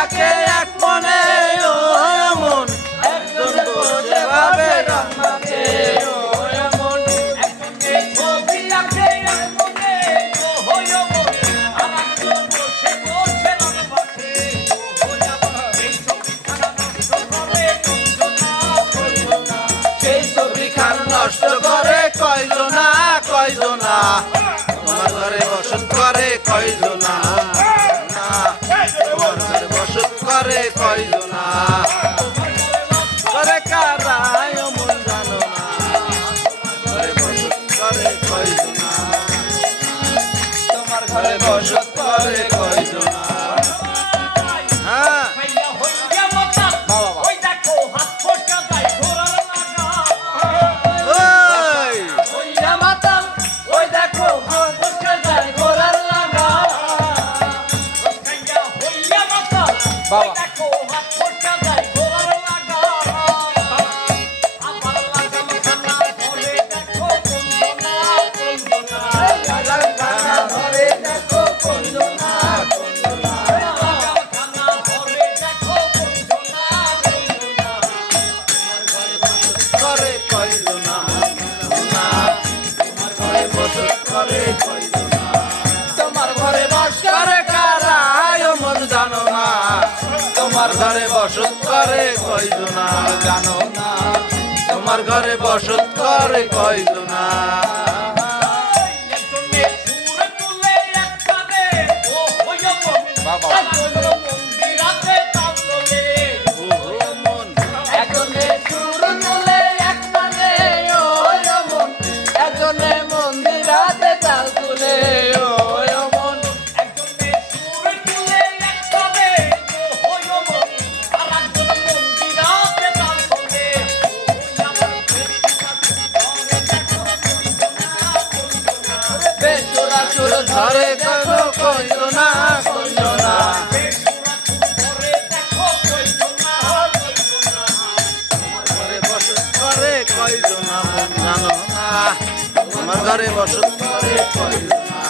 আঁকে এক মনে ও মন একজন বসে ভাবে রং মাখে ও মন একজনে ছবি আঁকে এক মনে ও মন আরেকজন বসে বসে রং মাখে ও মন এই ছবিখানা নষ্ট করে কয়জনা কয়জনা সেই ছবিখান নষ্ট করে কয়জনা কয়জনা তোমার ঘরে বসত করে কয়জনা না তোমার ঘরে বসত করে কয়জনা করে কারা মন জানো না ঘরে বসত করে কয়জনা তোমার ঘরে বসত করে কয়জনা হ্যাঁ ভাইয়া হইয়া মতা ওই দেখো হাত ফসকা যায় ঘোড়ার লাগা ওই হইয়া মাতাল ওই দেখো হাত ফসকা যায় ঘোড়ার লাগা ভাইয়া হইয়া মাতাল ওই দেখো হাত ফসকা যায় ঘোড়ার লাগা আমার লাগা মাথানা ধরে দেখো কোনজনা কোনজনা লাগা ধরে দেখো কয়জনা কয়জনা লাগা মাথানা ধরে দেখো কোনজনা কোনজনা করে কয়জনা না তোমার ঘরে বসত করে কয়জনা তোমার ঘরে বস করে কারা মন জানো না তোমার ঘরে বসত করে কয়জনা জানো না তোমার ঘরে বসত করে কয়জনা একজনে সুর তুলে একখানে ও হইয়া মন একজনে মন্দিরাতে তাল তোলে ও মন একজনে সুর তুলে একখানে ও হইয়া মন একজনে মন্দিরাতে তাল তোলে ও হইয়া মন একজনে সুর তুলে একখানে ও হইয়া মন আর একজনে মন্দিরাতে তাল তোলে বেসুরা সুর ধরে দেখো কয়জনা কয়জনা ঘরে বসত করে কয়জনা মন জানো না তোমার ঘরে বসত করে কয়জনা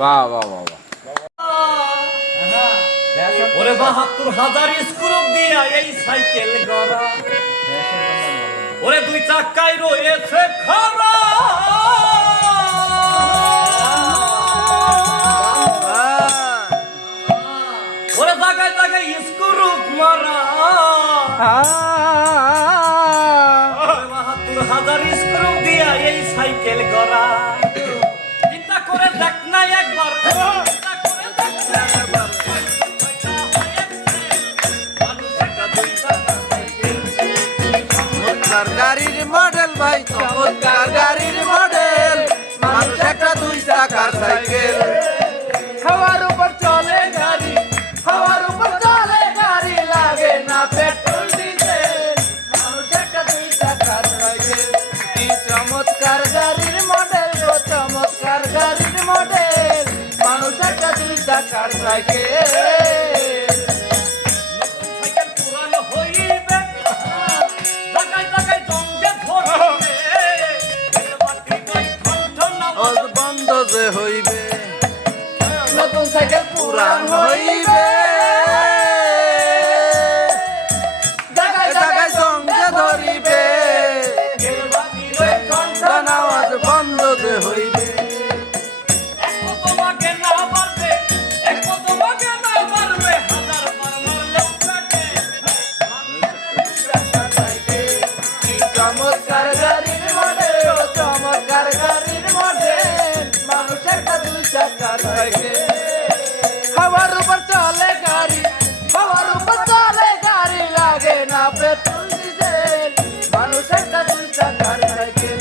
বাহ বাহ বাহ ওরে ৭২,০০০ স্ক্রু দিয়া এই সাইকেল গড়া ওরে দুই চাকায় রয়েছে খরা ওরে জায়গায় জায়গায় স্ক্রু মারা ওরে ৭২,০০০ স্ক্রু দিয়া এই সাইকেল গড়া চিন্তা করে দেখ না একবার চিন্তা করে দেখ না একবার চমৎকার গাড়ির মডেল ভাই চমৎকার গাড়ির মডেল মানুষ একটা 2 চাকার সাইকেল হাওয়ার উপর চলে গাড়ি হাওয়ার উপর চলে গাড়ি লাগে না পেট্রোল ডিজেল মানুষ একটা 2 চাকার সাইকেল কি চমৎকার গাড়ির মডেল ও চমৎকার গাড়ির মডেল মানুষ একটা 2 চাকার সাইকেল সাইকেল পুরানো হইবে জায়গায় জায়গায় জঙ্গে ধরবে বাটি গাই ঠন ওজ বন্ধ যে হইবে নতুন সাইকেল পুরান হইবে জায়গায় জায়গায় সঙ্গে ধরিবে ঘন্টার আওয়াজ বন্ধ যে হইবে চমৎকার গাড়ির মডেল চমৎকার গাড়ির মডেল মানুষ একটা 2 চাকার সাইকেল হাওয়ার উপর চলে গাড়ি হাওয়ার উপর চলে গাড়ি লাগে না পেট্রোল ডিজেল মানুষ একটা 2 চাকার সাইকেল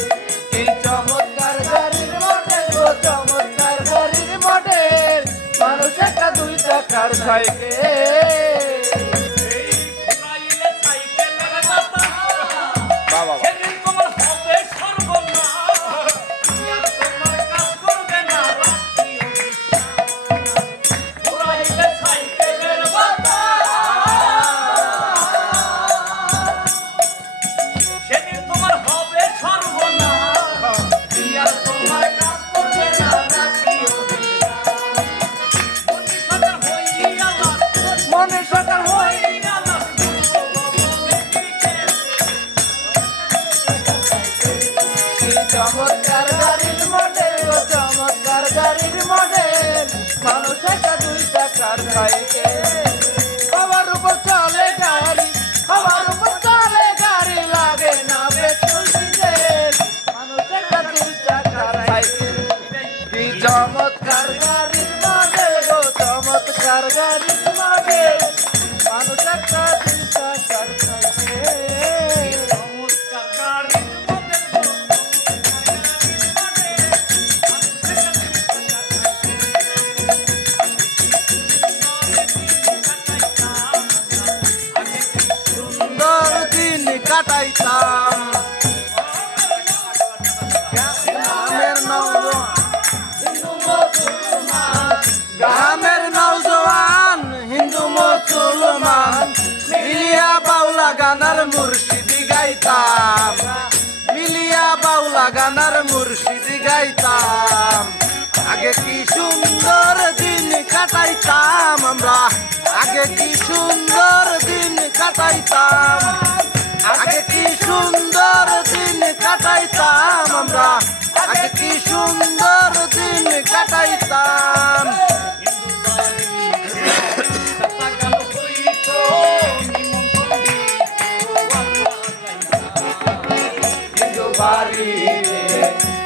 কি চমৎকার গাড়ির মডেল ও চমৎকার গাড়ির মডেল মানুষ একটা 2 চাকার সাইকেল চমৎকার গাড়ির মডেল গো চমৎকার গাড়ির মডেল মানুষ একটা 2 চাকার সাইকেল হওয়ার উপর চলে গাড়ি হওয়ার উপর চলে গাড়ি লাগে না পেট্রোল ডিজেল মানুষ একটা 2 চাকার সাইকেল কি চমৎকার গাড়ির মডেল গো চমৎকার গাড়ির মডেল মানুষ একটা 2 চাকার সাইকেল সুন্দর দিন কাটাইতাম গ্রামের নওজোয়ান হিন্দু মুসলমান মিলিয়া বাউলা গানার মুর্শিদি গাইতাম মিলিয়া বাউলা গানার মুর্শিদি গাইতাম আগে কি সুন্দর দিন কাটাইতাম আমরা আগে কি সুন্দর দিন কাটাইতাম আগে কি সুন্দর দিন কাটাইতাম আমরা আগে কি সুন্দর দিন কাটাইতাম হিন্দু বাড়িতে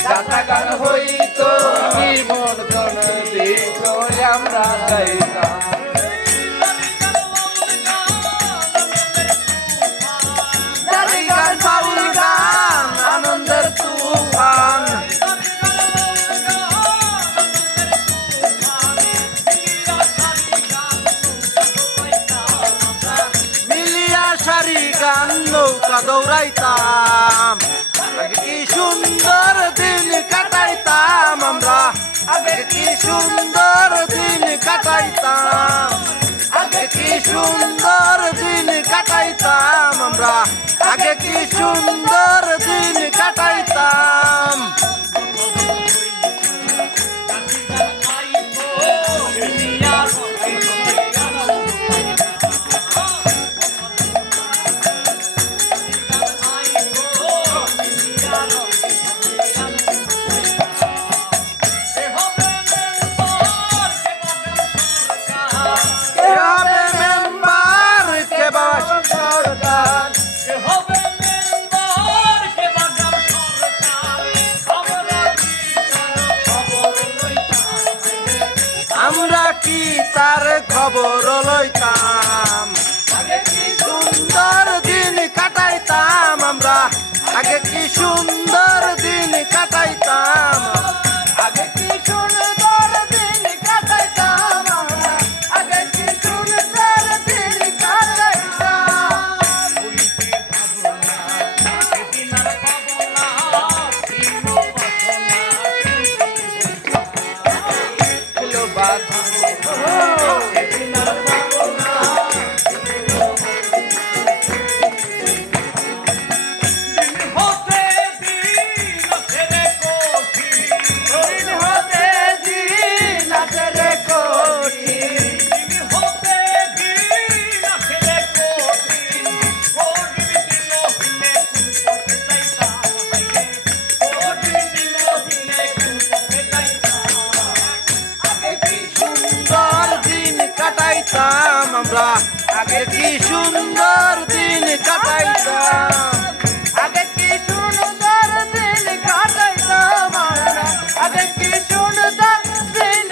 যাত্রা গান হইতো নিমন্ত্রণ দিত আমরা যাইতাম জারি গান বাউল গান আনন্দের তুফান মিলিয়া সারি গান নৌকা দৌড়াইতাম আগে কি সুন্দর দিন কাটাইতাম আমরা আগে কি সুন্দর দিন কাটাইতাম আগে কি সুন্দর দিন কাটাইতাম আমরা আগে কি সুন্দর দিন কাটাইতাম কে হবে মেম্বার কে বাস সরকার আমরা কি তার খবর লইতাম আগে কি সুন্দর দিন কাটাইতাম আমরা আগে কি সুন্দর দিন কাটাইতাম আগে কি সুন্দর দিন কাটাইতাম আমরা আগে কি সুন্দর দিন কাটাইতাম কিলো বাদ দিন হতে দিন আসে রে কোঠি সুন্দর দিন কাটাইতাম আমরা আগে কি সুন্দর দিন কাটাইতাম আগে কি সুন্দর দিন কাটাইতাম আমরা আগে কি সুন্দর দিন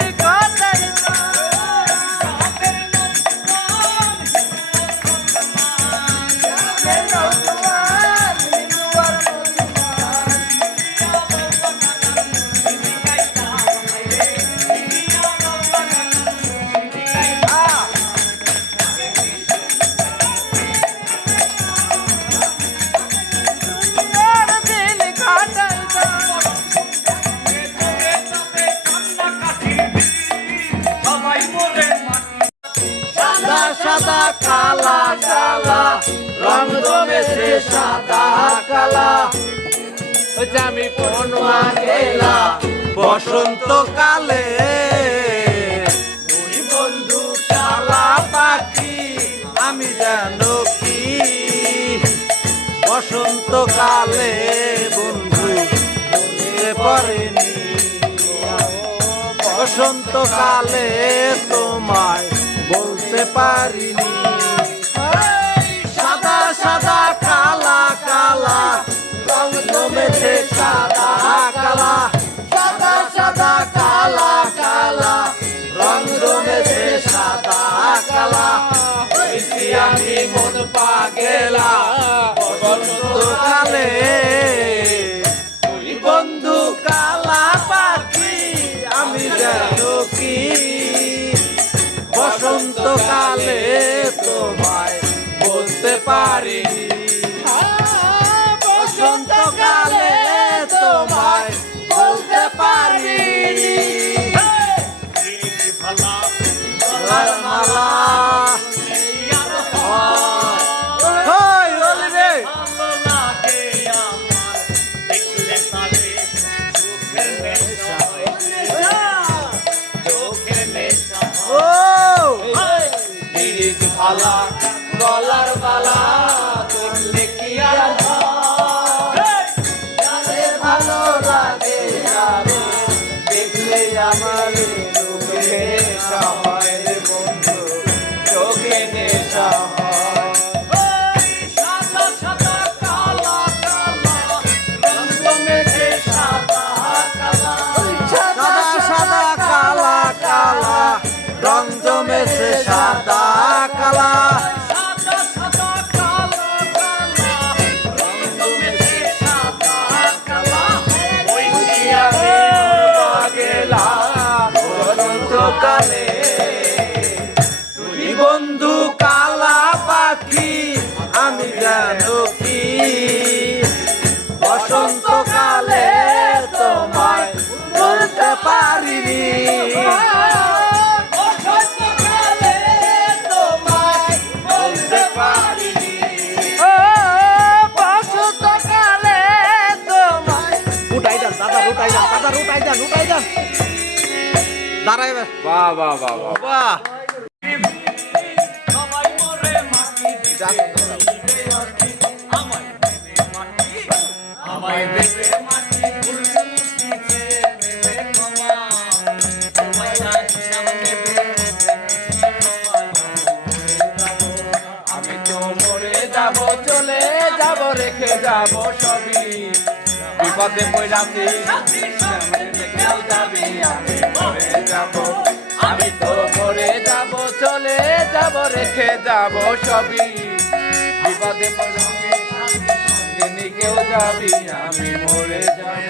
সাদা সাদা কালা কালা রং জমেছে সাদা কালা আমি পনুয়া গেলা বসন্ত কালে দুই বন্ধু কালা পাখি আমি জানো কি বসন্ত কালে বন্ধু বসন্তকালে তোমায় বলতে পারিনি সাদা সাদা কালা কালা রং জমেছে সাদা কালা সাদা সাদা কালা কালা রং জমেছে সাদা কালা হইছি আমি মন পাগেলা বসন্তকালে বন্ধু কালা পাখি আমি জানো কি বসন্তকালে তোমায় বলতে পারিনি বসন্তকালে তোমায় বলতে পারিনি গলার মালা ওই ওলিবে ও গিরিজ ভালা গলার মালা দেখলে কি আর হয় ভালো লাগে আরে দেখলে আমার চোখে নেশা হয় রে বন্ধু চোখে নেশা হয় সাদা সাদা কালা কালা রং জমেছে সাদা কালা সাদা সাদা কালা কালা রং জমেছে সাদা কালা সাদা সাদা কালা কালা রং জমেছে সাদা কালা ওই আমি গেলা বসন্তকালে তুই বন্ধু কালা পাখি আমি জানো কি বসন্তকালে তোমায় বলতে পারিনি বসন্তকালে তোমায় বলতে পারিনি বসন্তকালে তোমায় উঠাই যান দাদা উঠাই যান দাদা উঠাই যান উঠাই যান দাঁড়াইবে বাহ বাহ বাহ বাহ বাহ আমি তো মরে যাব চলে যাব রেখে যাব সবই বিপদে পড়াতে কেউ যাবি আমি মরে যাব আমি তো মরে যাব চলে যাব রেখে যাব সবই বিপদে পড়াতে সঙ্গে কেউ যাবি আমি মরে যাব